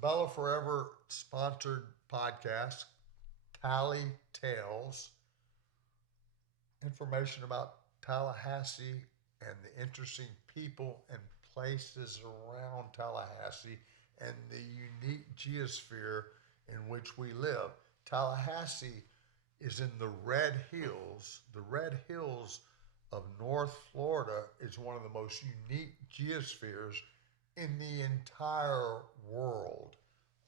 Bella Forever sponsored podcast, Tally Tales. Information about Tallahassee and the interesting people and places around Tallahassee and the unique geosphere in which we live. Tallahassee is in the Red Hills. The Red Hills of North Florida is one of the most unique geospheres in the entire world.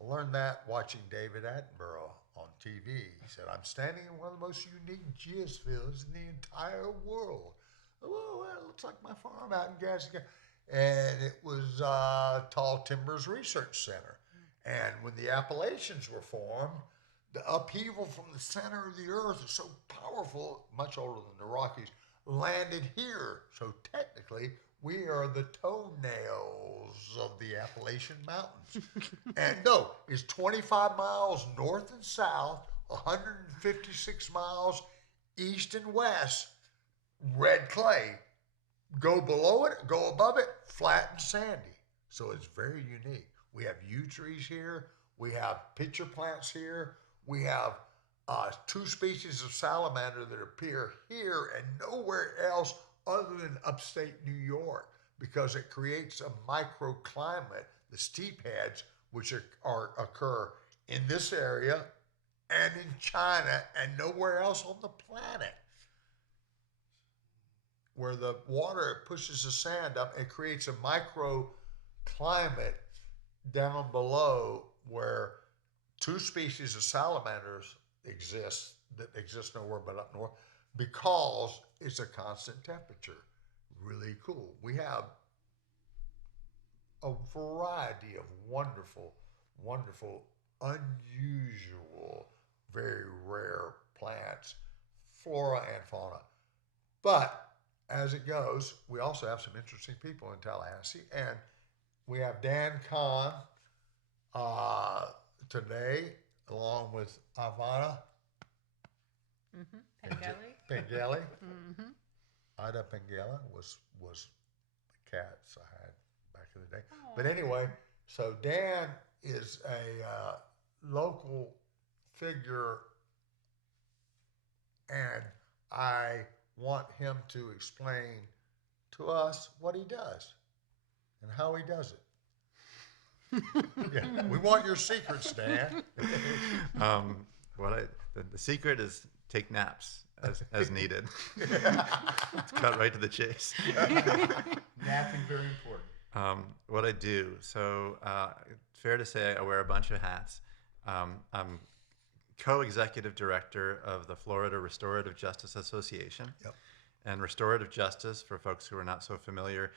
I learned that watching David Attenborough on TV. He said, I'm standing in one of the most unique geospheres in the entire world. Oh, well, it looks like my farm out in Gadsden. And it was Tall Timbers Research Center. And when the Appalachians were formed, the upheaval from the center of the earth is so powerful, much older than the Rockies, landed here. So technically, we are the toenails of the Appalachian Mountains. And no, it's 25 miles north and south, 156 miles east and west, red clay. Go below it, go above it, flat and sandy. So it's very unique. We have yew trees here. We have pitcher plants here. We have two species of salamander that appear here and nowhere else other than upstate New York, because it creates a microclimate, the steep heads, which occur in this area and in China and nowhere else on the planet. Where the water pushes the sand up, it creates a microclimate down below where two species of salamanders exist that exist nowhere but up north because it's a constant temperature. Really cool. We have a variety of wonderful, wonderful, unusual, very rare plants, flora and fauna. But as it goes, we also have some interesting people in Tallahassee, and we have Dan Kahn today, along with Ivana Pengelly. Mm-hmm. Ida Pengelli was the cats I had back in the day. Aww. But anyway, so Dan is a local figure, and I want him to explain to us what he does and how he does it. Yeah, we want your secrets, Dan. The secret is take naps as needed. Let's cut right to the chase. Napping, very important. What I do, so fair to say I wear a bunch of hats. I'm co-executive director of the Florida Restorative Justice Association. Yep. And restorative justice, for folks who are not so familiar,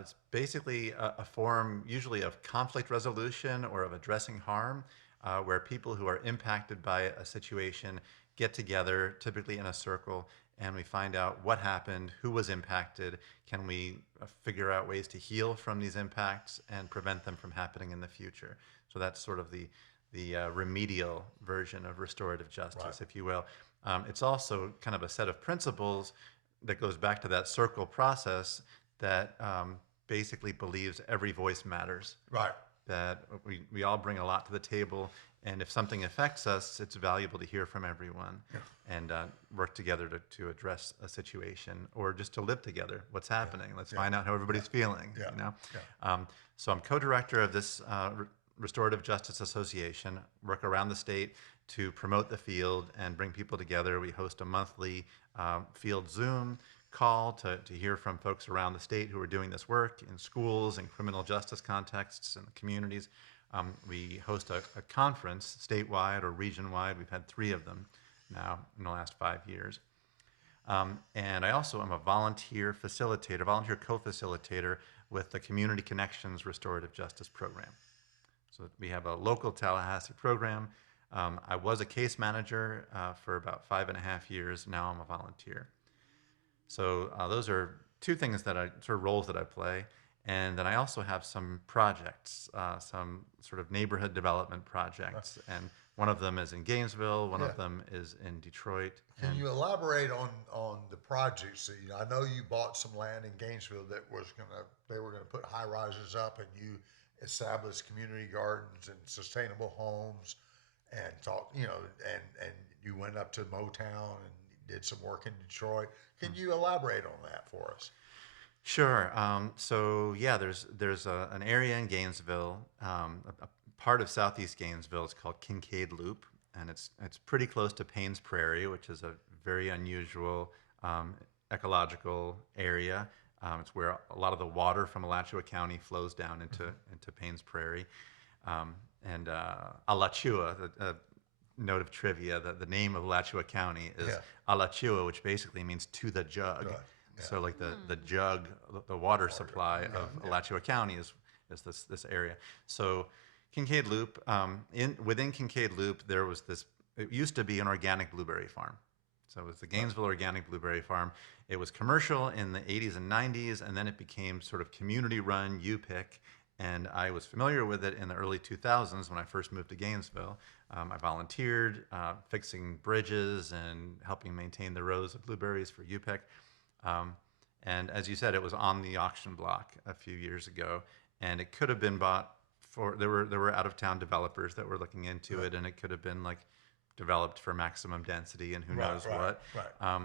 it's basically a form usually of conflict resolution or of addressing harm, where people who are impacted by a situation get together, typically in a circle, and we find out what happened, who was impacted, can we figure out ways to heal from these impacts and prevent them from happening in the future. So that's sort of the remedial version of restorative justice, right, if you will. It's also kind of a set of principles that goes back to that circle process that basically believes every voice matters. Right. That we all bring a lot to the table, and if something affects us, it's valuable to hear from everyone, yeah, and work together to address a situation, or just to live together. What's happening? Let's find out how everybody's feeling. Yeah. You know. Yeah. So I'm co-director of this Restorative Justice Association. Work around the state to promote the field and bring people together. We host a monthly field Zoom call to hear from folks around the state who are doing this work in schools and criminal justice contexts and communities. We host a conference statewide or region-wide. We've had 3 of them now in the last 5 years. And I also am a volunteer co-facilitator with the Community Connections Restorative Justice Program. So we have a local Tallahassee program. I was a case manager for about 5.5 years. Now I'm a volunteer. So those are 2 things that sort of roles that I play. And then I also have some projects, some sort of neighborhood development projects. And one of them is in Gainesville. One of them is in Detroit. Can you elaborate on the projects that I know you bought some land in Gainesville that they were gonna put high rises up, and you establish community gardens and sustainable homes, and talk, and you went up to Motown and did some work in Detroit. Can you elaborate on that for us? Sure. So yeah, there's an area in Gainesville, a part of southeast Gainesville. It's called Kincaid Loop, and it's pretty close to Paynes Prairie, which is a very unusual ecological area. It's where a lot of the water from Alachua County flows down into Paynes Prairie. And Alachua, a note of trivia, the name of Alachua County is Alachua, which basically means to the jug. Good. So like the jug, the water supply of Alachua County is this area. So Kincaid Loop, within Kincaid Loop, there was this, it used to be an organic blueberry farm. So it was the Gainesville Organic Blueberry Farm. It was commercial in the 80s and 90s, and then it became sort of community-run U-Pick, and I was familiar with it in the early 2000s when I first moved to Gainesville. I volunteered fixing bridges and helping maintain the rows of blueberries for U-Pick. And as you said, it was on the auction block a few years ago, and it could have been bought for, there were out-of-town developers that were looking into it, and it could have been like developed for maximum density and who knows what. Right.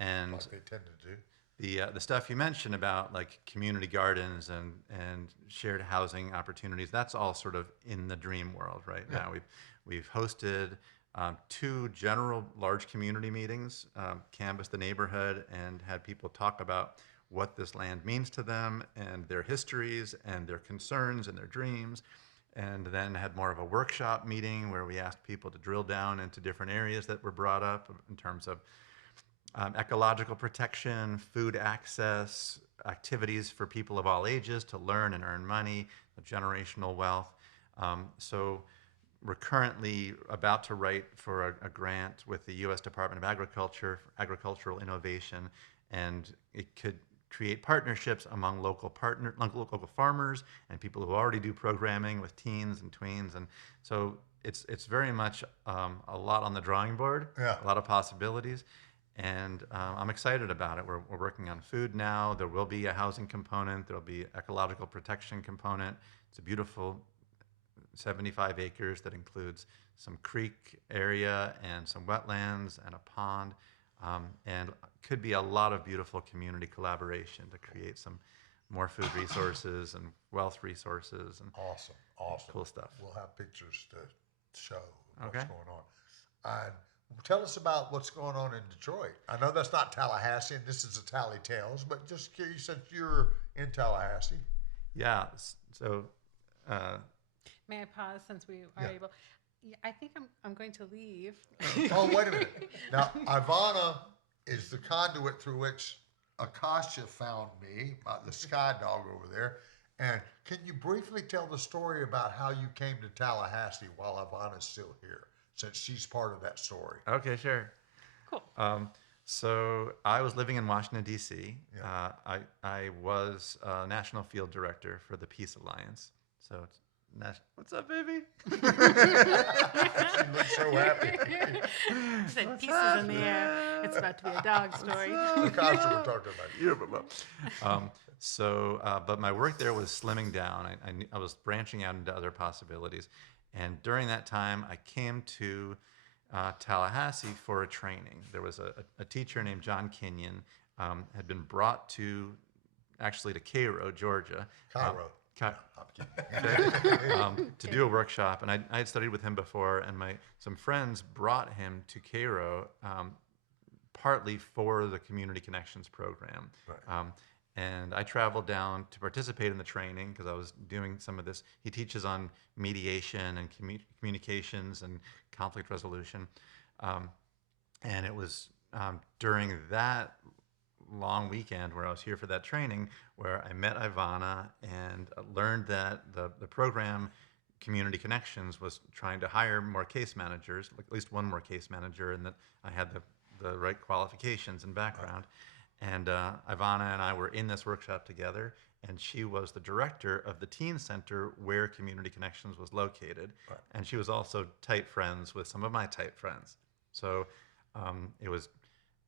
And Like they tend to do. the stuff you mentioned about like community gardens and shared housing opportunities, that's all sort of in the dream world right now. We've hosted 2 general large community meetings, canvassed the neighborhood, and had people talk about what this land means to them and their histories and their concerns and their dreams. And then had more of a workshop meeting where we asked people to drill down into different areas that were brought up in terms of ecological protection, food access, activities for people of all ages to learn and earn money, generational wealth. So we're currently about to write for a grant with the U.S. Department of Agriculture for agricultural innovation, and it could create partnerships among local farmers and people who already do programming with teens and tweens, and so it's very much a lot on the drawing board, a lot of possibilities, and I'm excited about it. We're working on food now. There will be a housing component. There will be ecological protection component. It's a beautiful 75 acres that includes some creek area and some wetlands and a pond, and could be a lot of beautiful community collaboration to create some more food resources and wealth resources and Awesome. cool stuff. We'll have pictures to show what's Okay. going on. And tell us about what's going on in Detroit. I know that's not Tallahassee, and this is a Tally Tales, but just curious, since you're in Tallahassee. Yeah. So May I pause since we are able? Yeah, I think I'm going to leave. Oh, wait a minute. Now, Ivana is the conduit through which Akasha found me, the sky dog over there. And can you briefly tell the story about how you came to Tallahassee while Ivana's still here, since she's part of that story? okay, sure. Cool. So I was living in Washington, D.C. Yeah. I was National Field Director for the Peace Alliance. So it's what's up, baby? She looks so happy. Said pieces in the air. It's about to be a dog story. Akasha, we're talking about you. But my work there was slimming down. I was branching out into other possibilities. And during that time, I came to Tallahassee for a training. There was a teacher named John Kenyon, had been brought to Cairo, Georgia. Cairo. To do a workshop, and I had studied with him before, and some friends brought him to Cairo, partly for the Community Connections program. Right. And I traveled down to participate in the training because I was doing some of this. He teaches on mediation and communications and conflict resolution, and it was during that long weekend where I was here for that training where I met Ivana and learned that the program Community Connections was trying to hire more case managers, like at least one more case manager, and that I had the right qualifications and background. And Ivana and I were in this workshop together, and she was the director of the teen center where Community Connections was located. Right. And she was also tight friends with some of my tight friends. So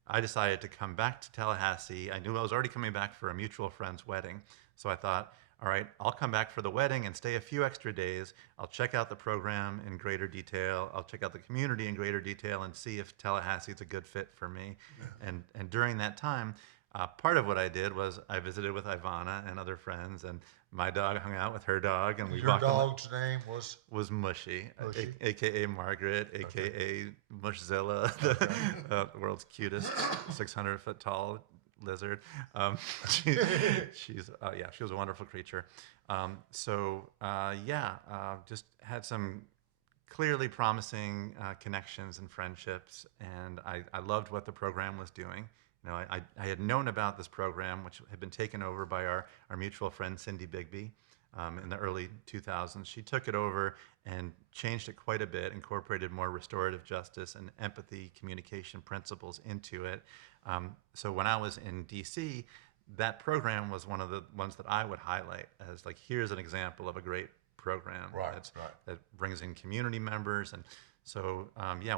I decided to come back to Tallahassee. I knew I was already coming back for a mutual friend's wedding. So I thought all right, I'll come back for the wedding and stay a few extra days. I'll check out the program in greater detail. I'll check out the community in greater detail and see if Tallahassee is a good fit for me. And during that time, part of what I did was I visited with Ivana and other friends, and my dog hung out with her dog, and we Your walked. dog's name was Mushy, Mushy? aka Margaret, aka Mushzilla, the world's cutest 600-foot tall lizard. She, she was a wonderful creature. Just had some clearly promising connections and friendships, and I loved what the program was doing. You know, I had known about this program, which had been taken over by our mutual friend Cindy Bigby in the early 2000s. She took it over and changed it quite a bit, incorporated more restorative justice and empathy communication principles into it. So when I was in DC, that program was one of the ones that I would highlight as like, here's an example of a great program that brings in community members. And so,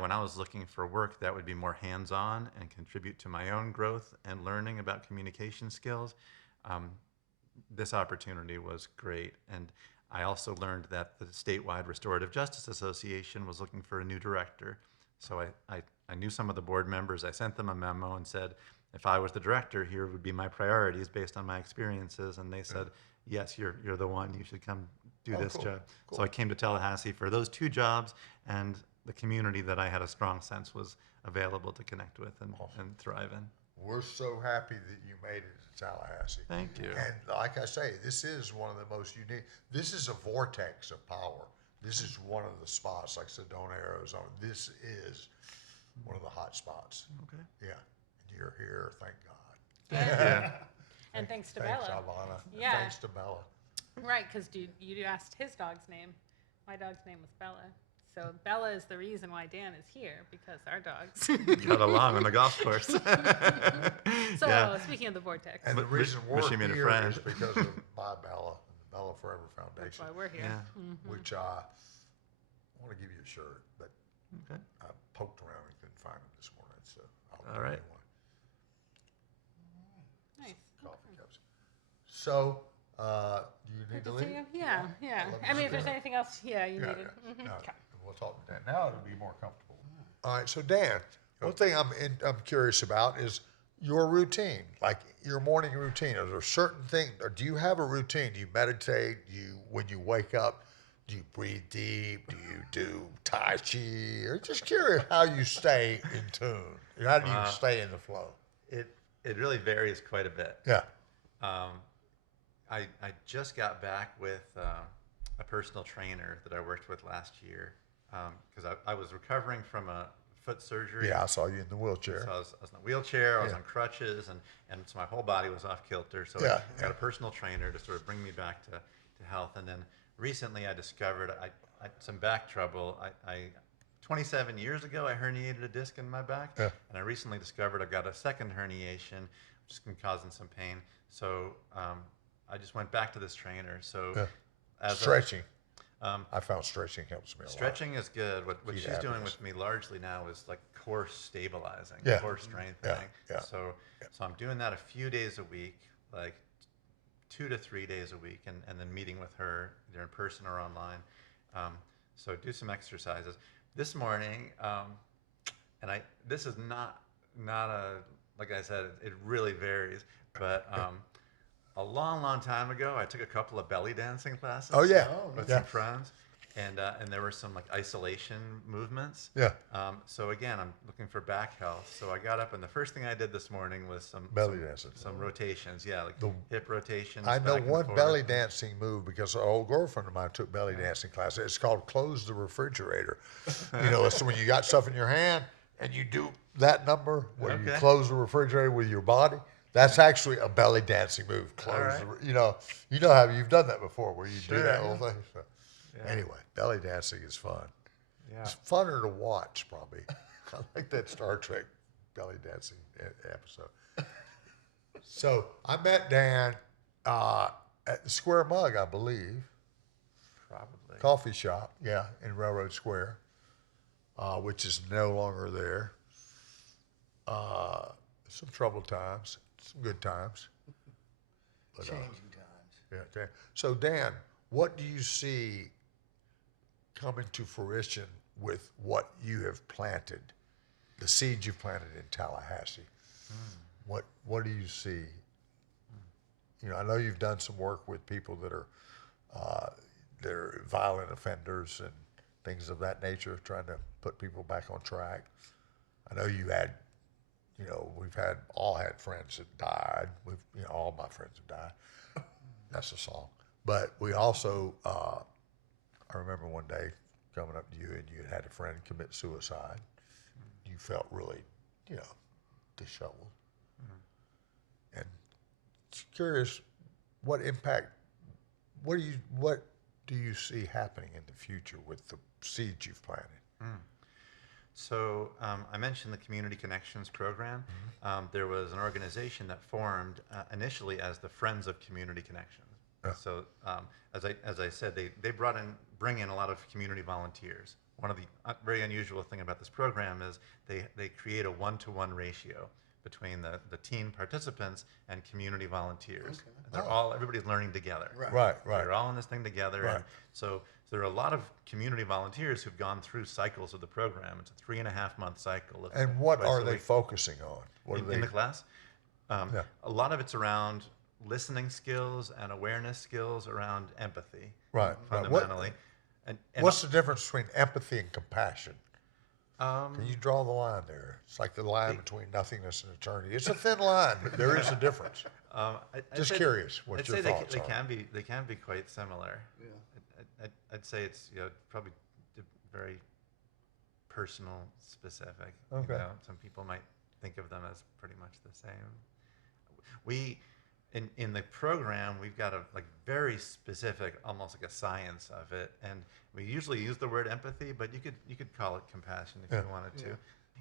when I was looking for work that would be more hands-on and contribute to my own growth and learning about communication skills, this opportunity was great. And I also learned that the statewide Restorative Justice Association was looking for a new director. So I knew some of the board members. I sent them a memo and said, if I was the director, here would be my priorities based on my experiences. And they said, yes, you're the one. You should come do this job. Cool. So I came to Tallahassee for those two jobs, and the community that I had a strong sense was available to connect with and thrive in. We're so happy that you made it to Tallahassee. Thank you. And like I say, this is one of the most unique. This is a vortex of power. This is one of the spots, like Sedona, Arizona. This is one of the hot spots. Okay. Yeah. And you're here, thank God. Yeah. And thanks to Thanks, Bella. Ivana. Yeah. And thanks to Bella. Right, because you asked his dog's name. My dog's name was Bella. So Bella is the reason why Dan is here, because our dogs Got along on the golf course. So speaking of the vortex, And the reason we're she made a here friend. is because of my Bella, the Bella Forever that's Foundation, why we're here. Yeah. which I want to give you a shirt, but Okay. I poked around and couldn't find it this morning, so I'll All right. give you one. Nice. Coffee cups. So, do you need to Good to see leave? you. Yeah, yeah. Love I mean, to if there's see you. anything else, you needed. Yeah. Mhm. No, Okay. we'll talk to Dan. Now it'll be more comfortable. All right. So Dan, one thing I'm curious about is your routine, like your morning routine. Are there certain things, or do you have a routine? Do you meditate? When you wake up, do you breathe deep? Do you do Tai Chi? Or just curious how you stay in tune. How do you stay in the flow? It really varies quite a bit. Yeah. I just got back with a personal trainer that I worked with last year because I was recovering from a foot surgery. Yeah, I saw you in the wheelchair. So I was in a wheelchair, I was Yeah. on crutches, and so my whole body was off kilter. So Yeah, I got a personal trainer to sort of bring me back to health. And then recently I discovered I some back trouble. 27 years ago, I herniated a disc in my back. Yeah. And I recently discovered I've got a second herniation, which has been causing some pain. So I just went back to this trainer. So Yeah. Stretching. I I found stretching helps me a lot. Stretching is good. What Keep she's doing happiness. with me largely now is like core stabilizing, Yeah. core strengthening. Yeah. So I'm doing that a few days a week, like 2 to 3 days a week, and then meeting with her either in person or online. So do some exercises. This morning, this is not like I said, it really varies, but a long time ago, I took a couple of belly dancing classes. Oh, yeah. With Yeah. some friends, and there were some like isolation movements. Yeah. So again, I'm looking for back health. So I got up, and the first thing I did this morning was some Belly dancing. some rotations. Yeah, like The- hip rotations. I know back and one forth. belly dancing move because an old girlfriend of mine took belly dancing class. It's called close the refrigerator. It's when you got stuff in your hand and you do that number where you Okay. close the refrigerator with your body. That's actually a belly dancing move. Close right. you know how you've done that before where you do Sure, that yeah. little thing. So, Anyway, belly dancing is fun. Yeah. It's funner to watch, probably. I like that Star Trek belly dancing episode. So I met Dan at the Square Mug, I believe, Probably. coffee shop, in Railroad Square, which is no longer there. Some troubled times, some good times. But, Changing times. Yeah, Dan. So, Dan, what do you see coming to fruition with what you have planted, the seeds you've planted in Tallahassee? What do you see? You know, I know you've done some work with people that are they're violent offenders and things of that nature, trying to put people back on track. I know you had, you know, all had friends that died. All my friends have died. That's a song. But we also, I remember one day coming up to you and you had a friend commit suicide. You felt really, disheveled. And curious, what impact, what do you see happening in the future with the seeds you've planted? So I mentioned the Community Connections program. There was an organization that formed initially as the Friends of Community Connections. Yeah. So as I said, they bring in a lot of community volunteers. One of the very unusual thing about this program is they create a 1-to-1 ratio between the teen participants and community volunteers. Okay. Everybody's learning together. Right. They're all in this thing together. Right. And so there are a lot of community volunteers who've gone through cycles of the program. It's a 3.5-month cycle. And what twice are a they week. focusing on? What in the class? Yeah. A lot of it's around listening skills and awareness skills around empathy. Right. Fundamentally. And What's the difference between empathy and compassion? um, Can you draw the line there? It's like the line between nothingness and eternity. It's a thin line, but there is a difference. I'd Just say- curious what I'd your say thoughts they are. can be quite similar. Yeah. I'd say it's probably very personal specific. Okay. Some people might think of them as pretty much the same. We in the program we've got a very specific, almost like a science of it, and we usually use the word empathy, but you could call it compassion if you wanted to.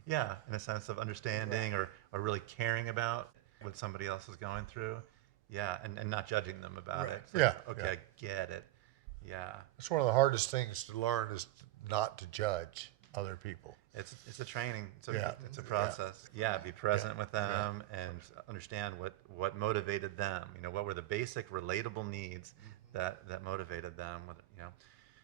Yeah, in a sense of understanding or really caring about what somebody else is going through. Yeah, and not judging them about it. It's like, okay, I get it. Yeah. It's one of the hardest things to learn is not to judge other people. It's a training. Yeah. It's a process. Yeah, be present with them and understand what motivated them. What were the basic relatable needs that motivated them.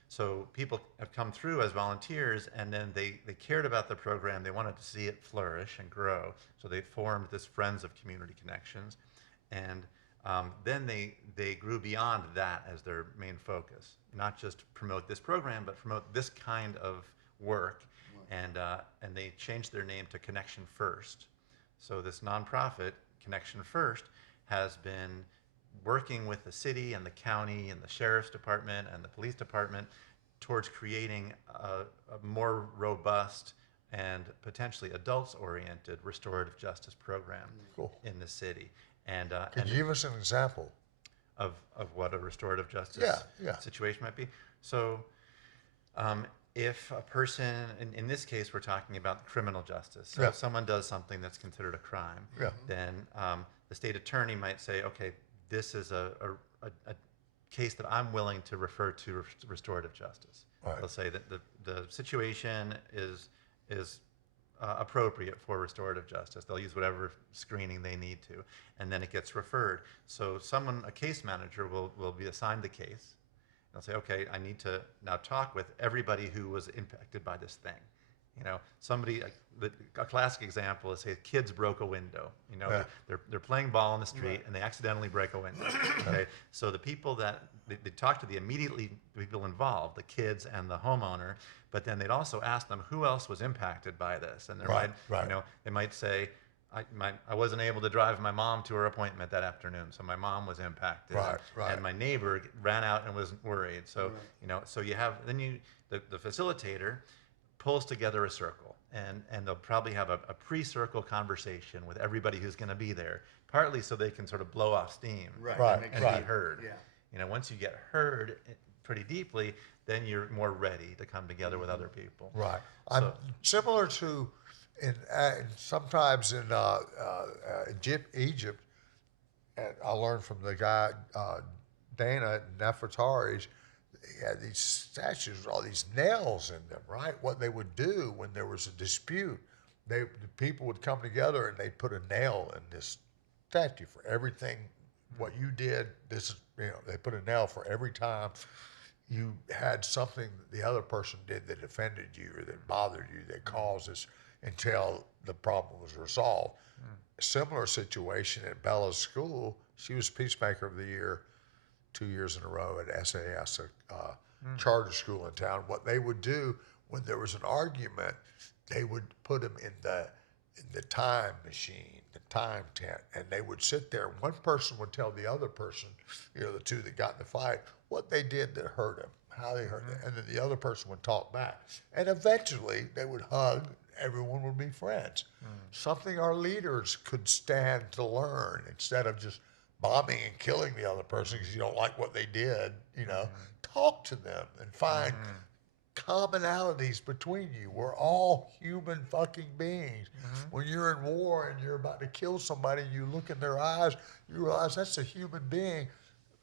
So people have come through as volunteers, and then they cared about the program. They wanted to see it flourish and grow. So they formed this Friends of Community Connections, and then they grew beyond that as their main focus. Not just promote this program, but promote this kind of work. And they changed their name to Connection First. So this nonprofit, Connection First, has been working with the city and the county and the sheriff's department and the police department towards creating a more robust and potentially adults-oriented restorative justice program in the city. And Can you give us an example? Of what a restorative justice situation might be. So if a person, in this case, we're talking about criminal justice. So if someone does something that's considered a crime, then the state attorney might say, okay, this is a case that I'm willing to refer to restorative justice. Right. They'll say that the situation is appropriate for restorative justice. They'll use whatever screening they need to, and then it gets referred. So a case manager will be assigned the case. They'll say, okay, I need to now talk with everybody who was impacted by this thing. A classic example is, say, kids broke a window. They're playing ball in the street and they accidentally break a window. Okay, so the people that they talk to the people involved, the kids and the homeowner, but then they'd also ask them who else was impacted by this, and they might say, I wasn't able to drive my mom to her appointment that afternoon, so my mom was impacted. Right. And my neighbor ran out and was worried. So so you have the facilitator pulls together a circle, and they'll probably have a pre-circle conversation with everybody who's going to be there, partly so they can sort of blow off steam and be heard. Yeah. Once you get heard pretty deeply, then you're more ready to come together with other people. Right. I'm similar to sometimes in Egypt, and I learned from the guy Dana Nefertari's. He had these statues with all these nails in them, right? What they would do when there was a dispute, the people would come together and they'd put a nail in this statue for everything what you did, this is, they put a nail for every time you had something that the other person did that offended you or that bothered you, that caused this until the problem was resolved. Similar situation at Bella's school. She was Peacemaker of the Year 2 years in a row at SAS, a charter school in town. What they would do when there was an argument, they would put them in the time machine, the time tent, and they would sit there. One person would tell the other person, the two that got in the fight, what they did that hurt him, how they hurt them, and then the other person would talk back. And eventually they would hug, everyone would be friends. Something our leaders could stand to learn instead of just bombing and killing the other person because you don't like what they did, talk to them and find commonalities between you. We're all human fucking beings. When you're in war and you're about to kill somebody, you look in their eyes, you realize that's a human being.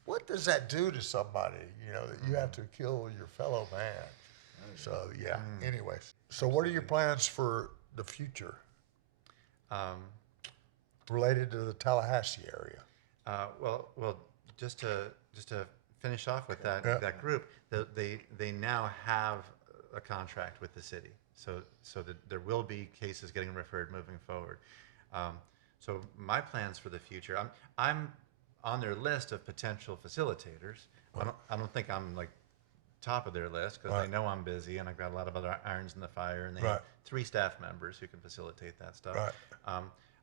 What does that do to somebody, that you have to kill your fellow man? So, yeah, anyways. So what are your plans for the future related to the Tallahassee area? Well, just to finish off with that group, they now have a contract with the city, so that there will be cases getting referred moving forward. So my plans for the future, I'm on their list of potential facilitators. I don't think I'm like top of their list because they know I'm busy and I've got a lot of other irons in the fire, and they have 3 staff members who can facilitate that stuff.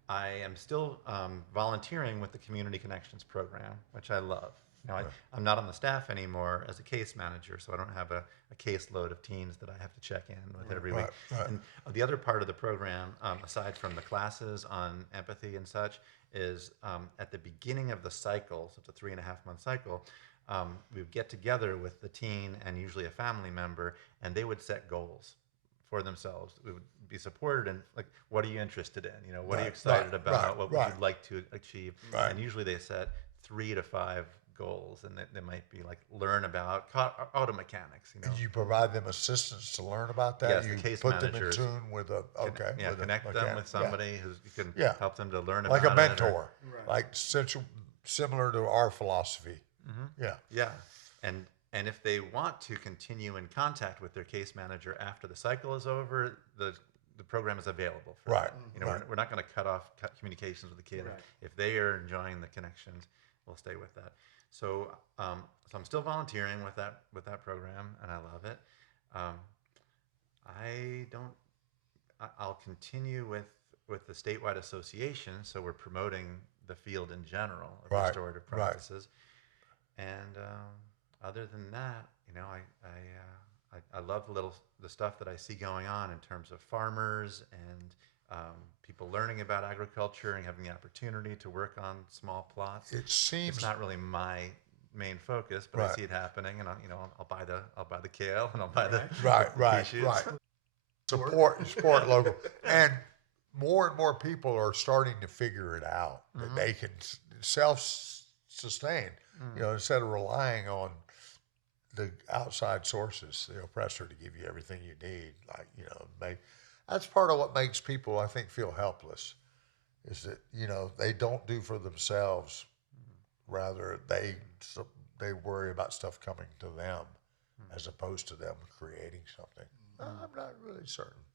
I am still volunteering with the Community Connections program, which I love. I'm not on the staff anymore as a case manager, so I don't have a caseload of teens that I have to check in with every week. And the other part of the program, aside from the classes on empathy and such, is at the beginning of the cycle, so it's a 3.5-month cycle, we would get together with the teen and usually a family member, and they would set goals for themselves. We would be supported in, like, what are you interested in? What are you excited about? What would you like to achieve? And usually they set 3 to 5 goals, and they might be like learn about auto mechanics. And you provide them assistance to learn about that. Yes, you the case put them in managers tune with connect them with somebody who can help them to learn like about a mentor, it, like similar to our philosophy. And if they want to continue in contact with their case manager after the cycle is over, the program is available for that. We're not going to cut communications with the kid. If they are enjoying the connections, we'll stay with that. So I'm still volunteering with that program, and I love it. I'll continue with the statewide association, so we're promoting the field in general of restorative practices. And other than that, I love the stuff that I see going on in terms of farmers and people learning about agriculture and having the opportunity to work on small plots. It's not really my main focus, but I see it happening, and I'll buy the kale and I'll buy the pea shoots. Support local, and more people are starting to figure it out that they can self-sustain. Instead of relying on the outside sources, the oppressor, to give you everything you need. That's part of what makes people, I think, feel helpless, is that they don't do for themselves. Rather, they worry about stuff coming to them as opposed to them creating something. I'm not really certain,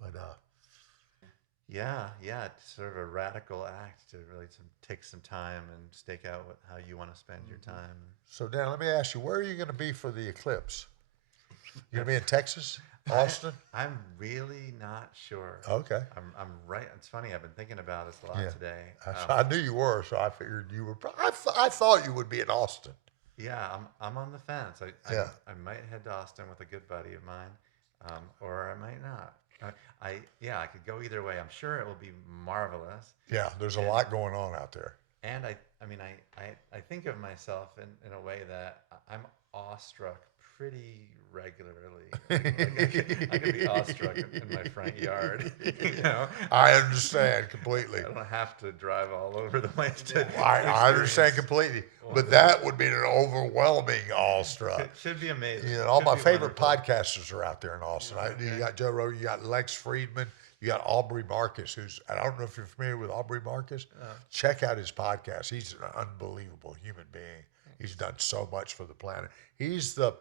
but it's sort of a radical act to really take some time and stake out how you want to spend your time. So, Dan, let me ask you, where are you going to be for the eclipse? You going to be in Texas, Austin? I'm really not sure. Okay. I'm right. It's funny. I've been thinking about this a lot today. I knew you were, so I figured you were. I thought you would be in Austin. Yeah, I'm on the fence. I might head to Austin with a good buddy of mine, or I might not. I could go either way. I'm sure it will be marvelous. Yeah, there's a lot going on out there. And I think of myself in a way that I'm awestruck pretty regularly. I could be awestruck in my front yard. I understand completely. I don't have to drive all over the place. I understand completely, but that would be an overwhelming awestruck. It should be amazing. All my favorite podcasters are out there in Austin. You got Joe Rogan, you got Lex Friedman, You got Aubrey Marcus, I don't know if you're familiar with Aubrey Marcus. Check out his podcast. He's an unbelievable human being. He's done so much for the planet. He's the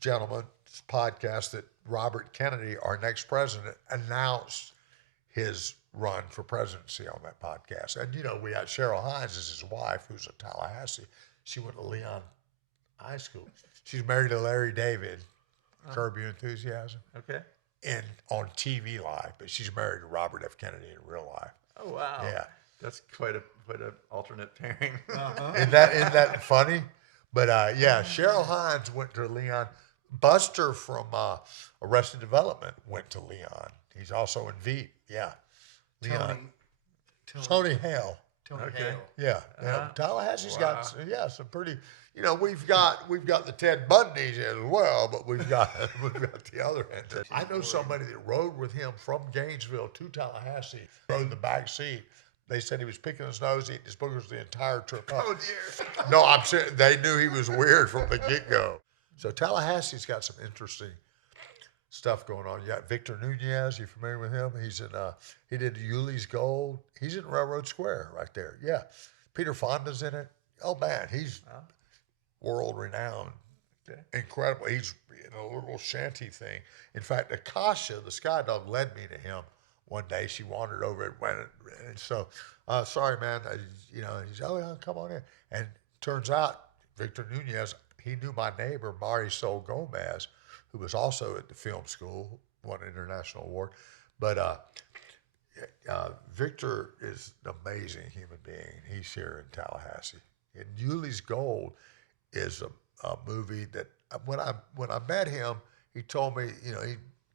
gentleman's podcast that Robert Kennedy, our next president, announced his run for presidency on that podcast. And, we got Cheryl Hines as his wife, who's a Tallahassee. She went to Leon High School. She's married to Larry David, Curb Your Enthusiasm, Okay. and on TV live, but she's married to Robert F. Kennedy in real life. Oh, wow. Yeah. That's quite a alternate pairing. Isn't that funny? But Cheryl Hines went to Leon. Buster from Arrested Development went to Leon. He's also in Veep. Yeah. Leon. Tony Hale. Tony Okay. Hale. Yeah. Tallahassee's got some pretty. We've got the Ted Bundys as well, but we've got the other end. I know somebody that rode with him from Gainesville to Tallahassee. Rode the back seat. They said he was picking his nose, eating his boogers the entire trip up. Oh dear. No, I'm saying they knew he was weird from the get-go. So Tallahassee's got some interesting stuff going on. You got Victor Nunez. You familiar with him? He's in. He did Yuli's Gold. He's in Railroad Square right there. Yeah. Peter Fonda's in it. Oh man, he's world renowned. Okay. Incredible. He's in a little shanty thing. In fact, Akasha, the sky dog, led me to him one day. She wandered over and went, and so, sorry, man. He said, oh, yeah, come on in. And turns out, Victor Nunez, he knew my neighbor, Marisol Gomez, who was also at the film school, won an international award. But Victor is an amazing human being. He's here in Tallahassee. And Yuli's Gold is a movie that when I met him, he told me,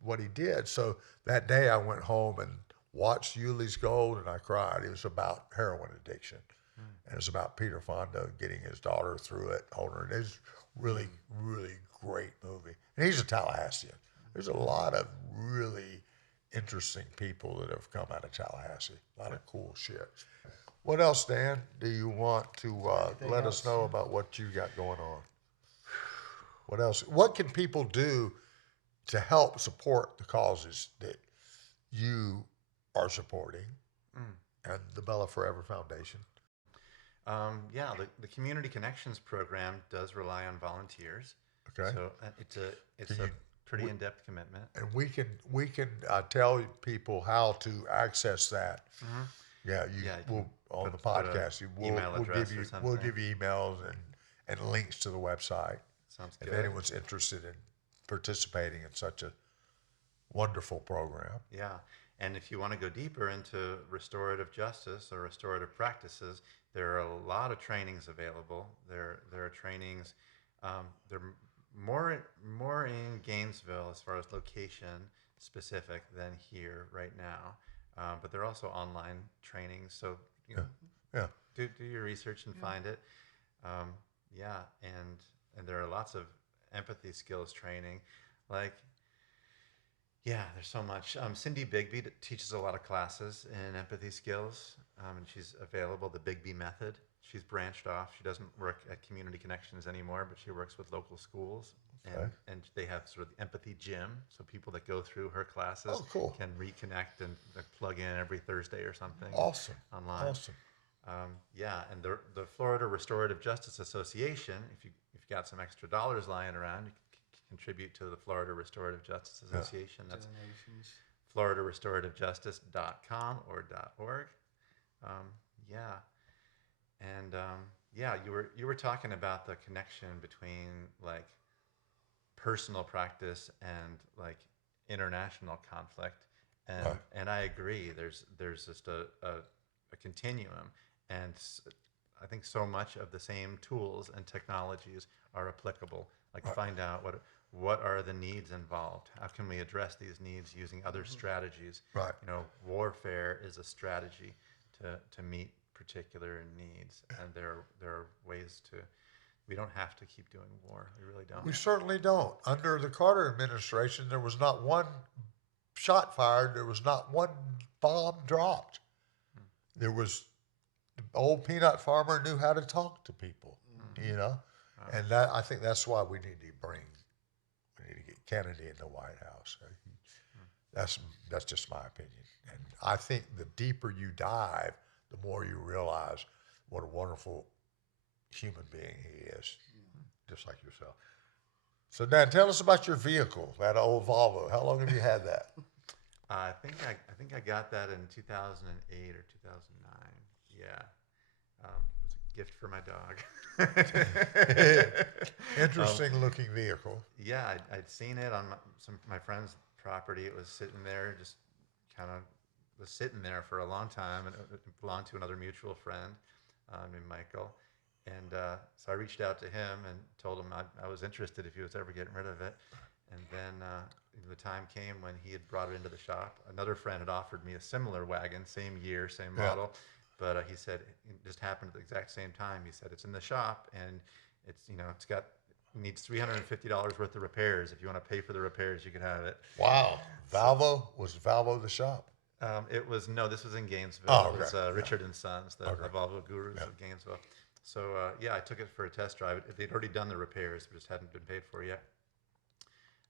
what he did. So that day I went home and watched Yuli's Gold and I cried. It was about heroin addiction. And it was about Peter Fonda getting his daughter through it, holding her. It was really, really great movie. And he's a Tallahassean. There's a lot of really interesting people that have come out of Tallahassee. A lot of cool shit. What else, Dan, do you want to let us know about what you got going on? What else? What can people do to help support the causes that you are supporting and the Bella Forever Foundation? The Community Connections program does rely on volunteers. Okay. So it's a pretty in-depth commitment. And we can tell people how to access that. Mm-hmm. Yeah, we'll on the podcast. We'll give you emails and links to the website. Sounds good. If anyone's interested in participating in such a wonderful program. Yeah, and if you want to go deeper into restorative justice or restorative practices, there are a lot of trainings available. There are trainings. They're more in Gainesville as far as location specific than here right now. But there are also online trainings. So do your research and find it. And there are lots of empathy skills training. There's so much. Cindy Bigby teaches a lot of classes in empathy skills, and she's available. The Bigby method. She's branched off. She doesn't work at Community Connections anymore, but she works with local schools. And they have sort of the empathy gym, so people that go through her classes can reconnect and plug in every Thursday or something. Awesome. Online. Awesome. And the Florida Restorative Justice Association, if you've got some extra dollars lying around, you can contribute to the Florida Restorative Justice Association. That's floridarestorativejustice.com or .org. You were talking about the connection between personal practice and international conflict, and I agree. There's just a continuum, and I think so much of the same tools and technologies are applicable. Find out what are the needs involved. How can we address these needs using other strategies? Right. Warfare is a strategy to meet particular needs, and there are ways to. We don't have to keep doing war. We really don't. We certainly don't. Under the Carter administration, there was not one shot fired. There was not one bomb dropped. There was the old peanut farmer knew how to talk to people, and that I think that's why we need to get Kennedy in the White House. That's that's just my opinion. And I think the deeper you dive, the more you realize what a wonderful human being he is, just like yourself. So, Dan, tell us about your vehicle, that old Volvo. How long have you had that? I think I got that in 2008 or 2009. Yeah, it was a gift for my dog. Interesting looking vehicle. Yeah, I'd seen it on my friend's property. It was sitting there, just kind of was sitting there for a long time, and it belonged to another mutual friend named Michael. And so I reached out to him and told him I was interested if he was ever getting rid of it. And then the time came when he had brought it into the shop. Another friend had offered me a similar wagon, same year, same model. But he said it just happened at the exact same time. He said it's in the shop and it's needs $350 worth of repairs. If you want to pay for the repairs, you could have it. Wow. Valvo? Was Valvo the shop? This was in Gainesville. Oh, It was okay. Richard and Sons, the Volvo gurus of Gainesville. So I took it for a test drive. They'd already done the repairs, but just hadn't been paid for yet.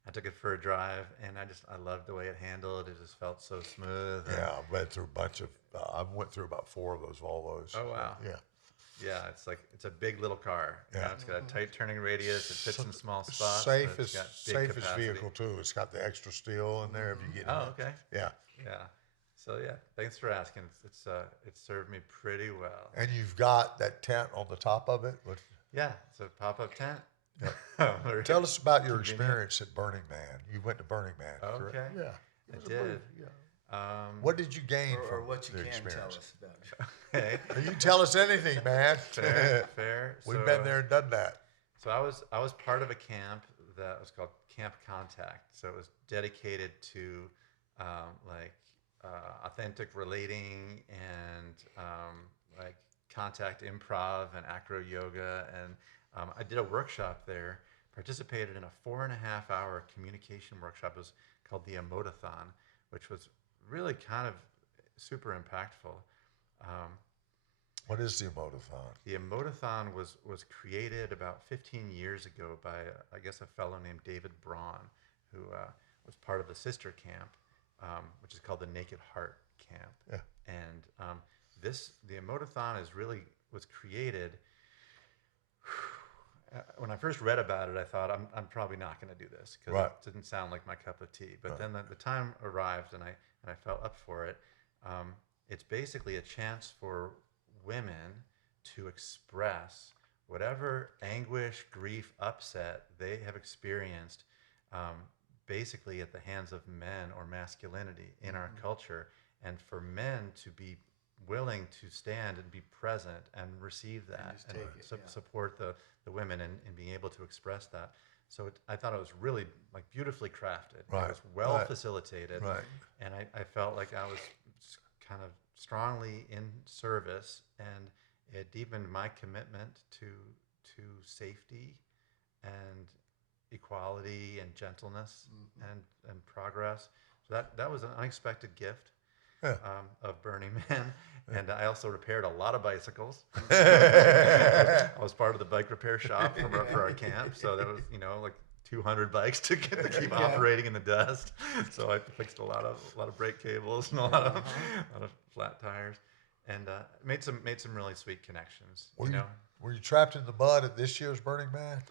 I took it for a drive, and I loved the way it handled. It just felt so smooth. Yeah, I went through a bunch of. I went through about 4 of those Volvos. Oh wow. Yeah. Yeah, it's a big little car. Yeah. It's got a tight turning radius. It fits in small spots. Safest but it's got big capacity. vehicle too. It's got the extra steel in there if you get. Oh, in it. okay. Yeah. Yeah. So yeah, thanks for asking. It's served me pretty well. And you've got that tent on the top of it. Yeah, it's a pop-up tent. Yeah. Tell us about your experience at Burning Man. You went to Burning Man, correct? Okay. Yeah. I did. What did you gain Or from what you the can experience? tell us about it. Okay. You can tell us anything, man. Fair. We've been there and done that. So I was part of a camp that was called Camp Contact. So it was dedicated to authentic relating and like contact improv and acro yoga. And I did a workshop there, participated in a 4.5-hour communication workshop. It was called the Emotathon, which was really kind of super impactful. What is the Emotathon? The Emotathon was created about 15 years ago by, I guess, a fellow named David Braun, who was part of the sister camp, which is called the Naked Heart Camp. Yeah. And the Emotathon was created. When I first read about it, I thought I'm probably not going to do this because it didn't sound like my cup of tea. But then the time arrived, and I felt up for it. It's basically a chance for women to express whatever anguish, grief, upset they have experienced, basically at the hands of men or masculinity in our culture, and for men to be willing to stand and be present and receive that and support the women in being able to express that. So I thought it was really like beautifully crafted. It was well facilitated, and I felt like I was kind of strongly in service, and it deepened my commitment to safety and equality and gentleness and progress. So that was an unexpected gift. Of Burning Man, and I also repaired a lot of bicycles. I was part of the bike repair shop for our camp, so that was like 200 bikes to keep operating in the dust. So I fixed a lot of brake cables and a lot of flat tires, and made some really sweet connections. Were you trapped in the mud at this year's Burning Man?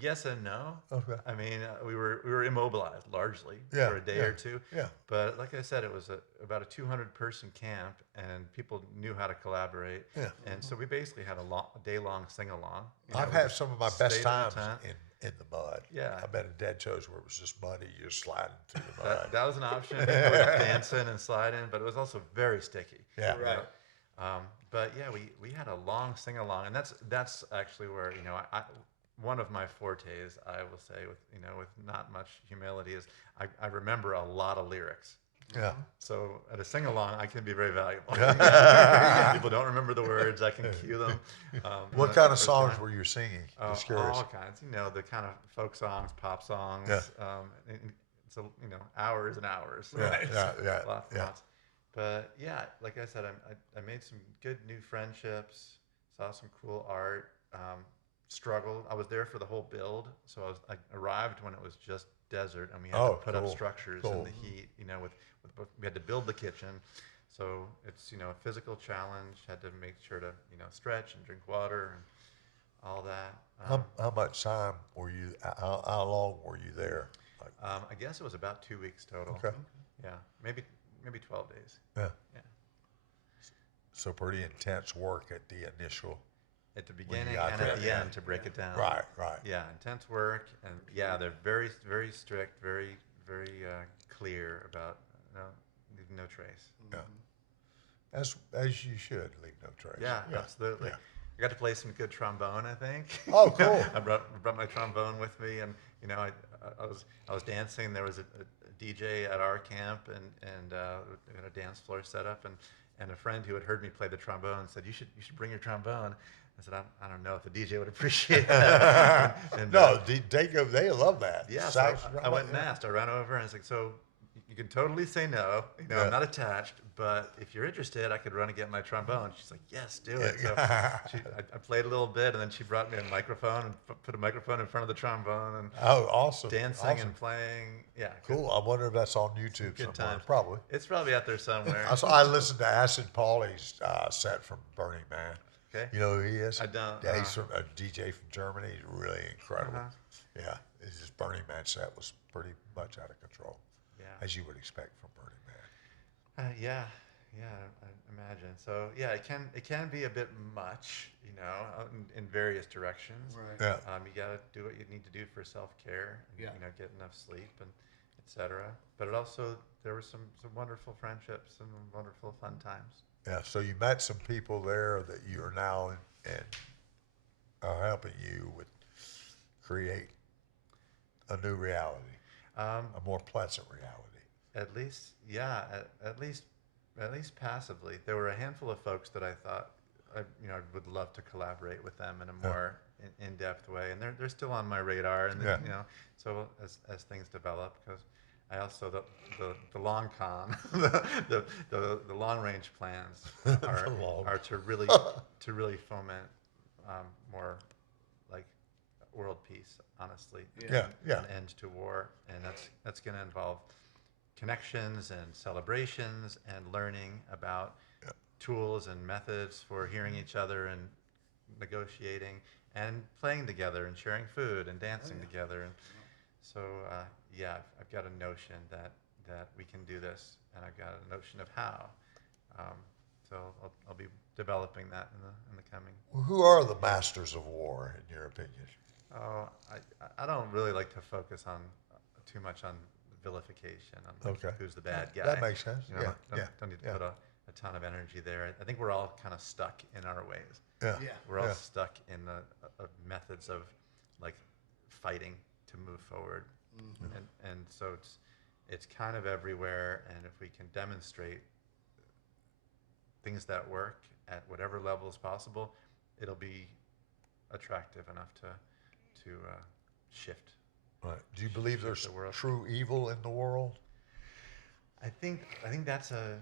Yes and no. Okay. I mean, we were immobilized largely for a day or two. Yeah. But like I said, it was about a 200-person camp, and people knew how to collaborate. Yeah. And so we basically had a day-long sing-along. I've had some of my best times tent. in the mud. Yeah. I've been in dead shows where it was just muddy. You're sliding through the mud. That was an option. People were dancing and sliding, but it was also very sticky. Yeah. Right. But yeah, we had a long sing-along, and that's actually where one of my fortes, I will say, with not much humility, is I remember a lot of lyrics. Yeah. So at a sing-along, I can be very valuable. People don't remember the words. I can cue them. What kind of songs were you singing? Just curious. All kinds. The kind of folk songs, pop songs. Yeah. So hours and hours. Yeah. Yeah. Lots. But yeah, like I said, I made some good new friendships. Saw some cool art. Struggled. I was there for the whole build, so I arrived when it was just desert, and we had Oh, to put up cool. structures Cool. in the heat. We had to build the kitchen, so it's a physical challenge. Had to make sure to stretch and drink water and all that. How much time were you? How long were you there? Like, I guess it was about 2 weeks total. okay. Yeah, maybe 12 days. Yeah. Yeah. So pretty intense work at the initial. At the When you beginning got and there, at the yeah. end to break it down. Right. Right. Yeah, intense work, and yeah, they're very, very strict, very, very clear about leaving no trace. Yeah. As you should leave no trace. Yeah, absolutely. Yeah. I got to play some good trombone, I think. Oh, cool. I brought my trombone with me, and I was dancing. There was a DJ at our camp, and we had a dance floor set up, and a friend who had heard me play the trombone said, "You should bring your trombone." I said, I don't know if the DJ would appreciate that. and, No, they love that. yeah, so Sax, I went and asked. I ran over and I was like, "So you can totally say no. Yeah. I'm not attached, but if you're interested, I could run and get my trombone." She's like, "Yes, do it." So I played a little bit, and then she brought me a microphone and put a microphone in front of the trombone and Oh, awesome. dancing Awesome. and playing. Yeah, Cool. I wonder if that's on YouTube good somewhere. times. Probably. It's probably out there somewhere. I listened to Acid Paulie's set from Burning Man. Okay. You know who he is? I don't. Yeah, he's from a DJ from Germany. He's really incredible. Yeah, his Burning Man set was pretty much out of control, Yeah. as you would expect from Burning Man. Yeah, I imagine. So yeah, it can be a bit much, in various directions. Right. Yeah. You gotta do what you need to do for self-care, and, Yeah. get enough sleep and etc. But there were some wonderful friendships and wonderful fun times. Yeah. So you met some people there that you are now and are helping you with create a new reality, a more pleasant reality. At least, yeah, at least passively. There were a handful of folks that I thought, I would love to collaborate with them in a more in-depth way, and they're still on my radar. And Yeah. so as things develop, because I also the long con, the long range plans are to really foment more like world peace, honestly. Yeah. Yeah. An end to war, and that's going to involve connections and celebrations and learning about tools and methods for hearing each other and negotiating and playing together and sharing food and dancing together. And so, I've got a notion that we can do this, and I've got a notion of how. So I'll be developing that in the coming. Well, who are the masters of war, in your opinion? Oh, I don't really like to focus on too much on vilification, on Okay. who's the bad guy. That makes sense. Don't need to put a ton of energy there. I think we're all kind of stuck in our ways. Yeah. Yeah. We're all stuck in the methods of like fighting to move forward, and so it's kind of everywhere. And if we can demonstrate things that work at whatever level is possible, it'll be attractive enough to shift. Right. Do you believe there's the world. true evil in the world? I think that's a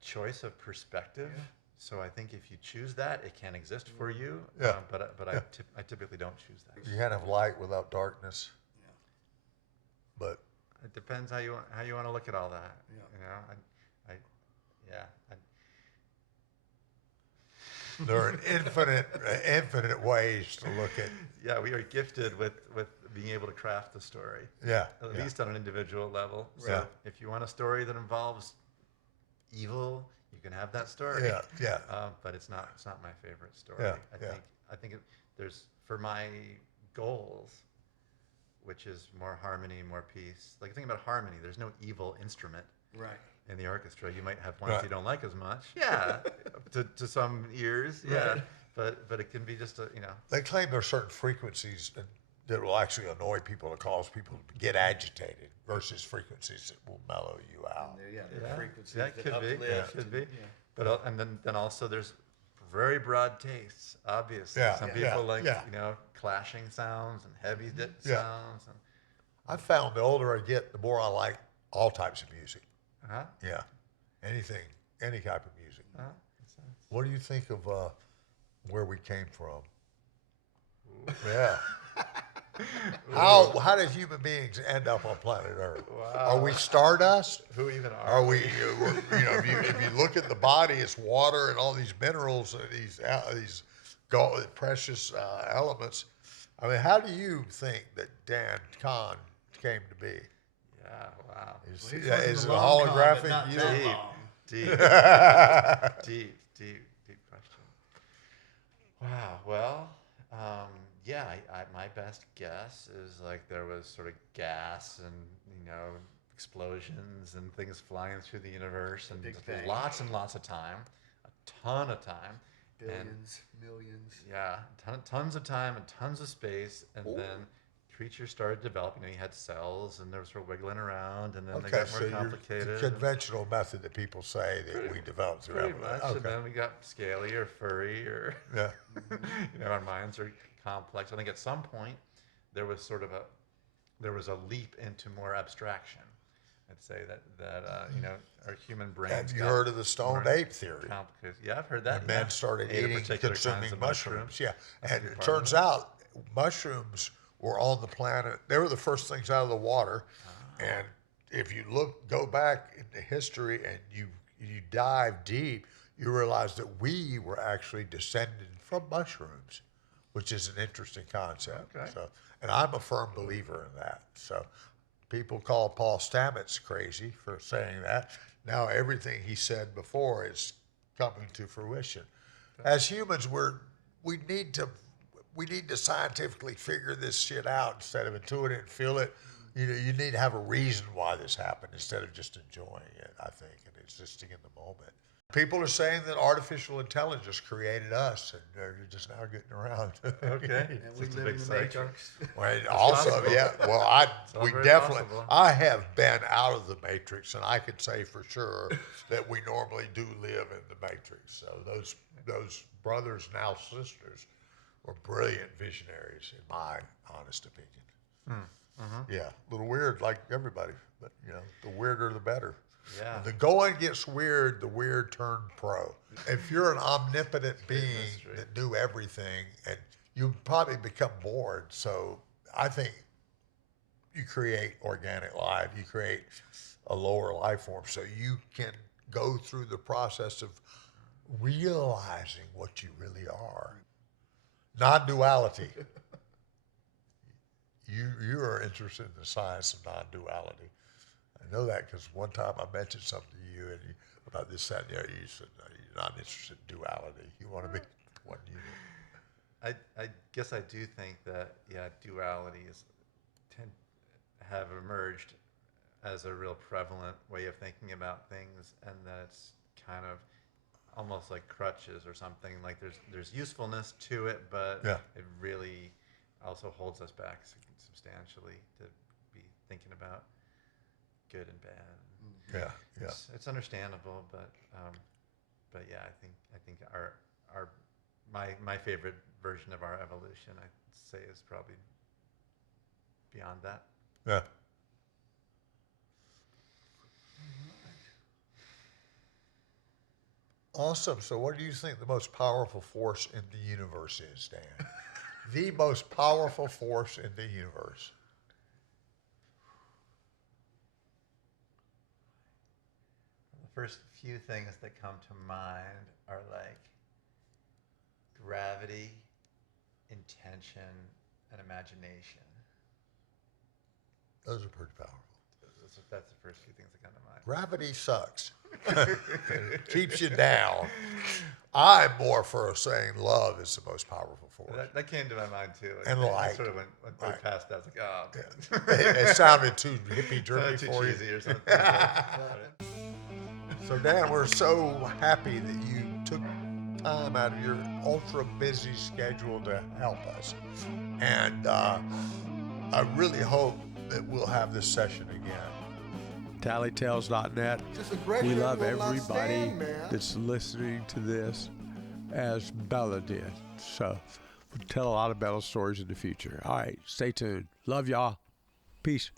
choice of perspective. Yeah. So I think if you choose that, it can exist for you. Yeah. But Yeah. I typically don't choose that. You can't have light without darkness. Yeah. But It depends how you want to look at all that. Yeah. there are infinite ways to look at. Yeah, we are gifted with being able to craft the story, Yeah. at least on an individual level. So Yeah. if you want a story that involves evil, you can have that story. Yeah. Yeah. But it's not my favorite story. Yeah, I think there's, for my goals, which is more harmony, more peace. Like, think about harmony. There's no evil instrument Right. in the orchestra. You might have ones Right. you don't like as much. Yeah, to some ears. Yeah, Right. but it can be just They claim there are certain frequencies that will actually annoy people to cause people to get agitated versus frequencies that will mellow you out. And there, the Yeah, frequencies that could be. uplift Could and- be. Yeah. But and then also there's very broad tastes. Obviously, Yeah, some yeah, people like yeah. clashing sounds and heavy Yeah. sounds. And, I've found the older I get, the more I like all types of music. uh-huh. Yeah. Anything, any type of music. Uh-huh. What do you think of where we came from? Yeah. How did human beings end up on planet Earth? Are we stardust? Who even Are we? If you look at the body, it's water and all these minerals and these precious elements. I mean, how do you think that Dan Kahn came to be? Yeah, wow. Is, Well, he's is it looking a long con, but holographic? not You that know? long. Deep question. Wow. Well, yeah. My best guess is like there was sort of gas and explosions and things flying through the universe and Big Bang. lots and lots of time, a ton of time, Billions, millions. yeah, tons of time and tons of space, and then creatures started developing. You had cells, and they were sort of wiggling around, and then they Okay, got more so complicated. the conventional method that people say that we developed through Pretty evolution. much, Okay. and then we got scaly or furry, or Yeah. our minds are complex. I think at some point there was a leap into more abstraction. I'd say that our human brains. Have you got heard of the stoned more ape theory? complicated. Yeah, I've heard that. And men started Ate eating, particular consuming kinds of mushrooms. Yeah, That's a and good it part of turns it. out mushrooms were on the planet. They were the first things out of the water. And if you go back into history and you dive deep, you realize that we were actually descended from mushrooms, which is an interesting concept. Okay. So, and I'm a firm believer in that. So people call Paul Stamets crazy for saying that. Now everything he said before is coming to fruition. As humans, we need to scientifically figure this shit out instead of intuit it and feel it. You need to have a reason why this happened instead of just enjoying it, I think, and existing in the moment. People are saying that artificial intelligence created us, and they're just now getting around. Okay. And It's we just a live big in the search. matrix. Well, also, possible. yeah. Well, we very definitely. possible. I have been out of the matrix, and I can say for sure that we normally do live in the matrix. So those brothers, now sisters, were brilliant visionaries, in my honest opinion. Yeah, a little weird, like everybody, but the weirder the better. Yeah. When the going gets weird, the weird turn pro. If you're an omnipotent being mystery. that knew everything, and you probably become bored. So I think you create organic life. You create a lower life form, so you can go through the process of realizing what you really are. Non-duality. You are interested in the science of non-duality. I know that because one time I mentioned something to you about this, that, and the other. You said, no, you're not interested in duality. You want to be one unit. I guess I do think that dualities have emerged as a real prevalent way of thinking about things, and that it's kind of almost like crutches or something. Like there's usefulness to it, but it really also holds us back substantially to be thinking about good and bad. Yeah. It's understandable, but yeah, I think my favorite version of our evolution, I'd say, is probably beyond that. Yeah. Awesome. So what do you think the most powerful force in the universe is, Dan? The most powerful force in the universe. The first few things that come to mind are like gravity, intention, and imagination. Those are pretty powerful. That's the first few things that come to mind. Gravity sucks. It keeps you down. I'm more for saying love is the most powerful force. That came to my mind too. And I light. sort of went way Right. past that. I was like, oh, It sounded too hippy-drippy too for you. cheesy or something. So, Dan, we're so happy that you took time out of your ultra busy schedule to help us. And I really hope that we'll have this session again. Tallytales.net. Just a great We love little everybody stand, man. that's listening to this as Bella did. So we'll tell a lot of Bella stories in the future. All right, stay tuned. Love y'all. Peace.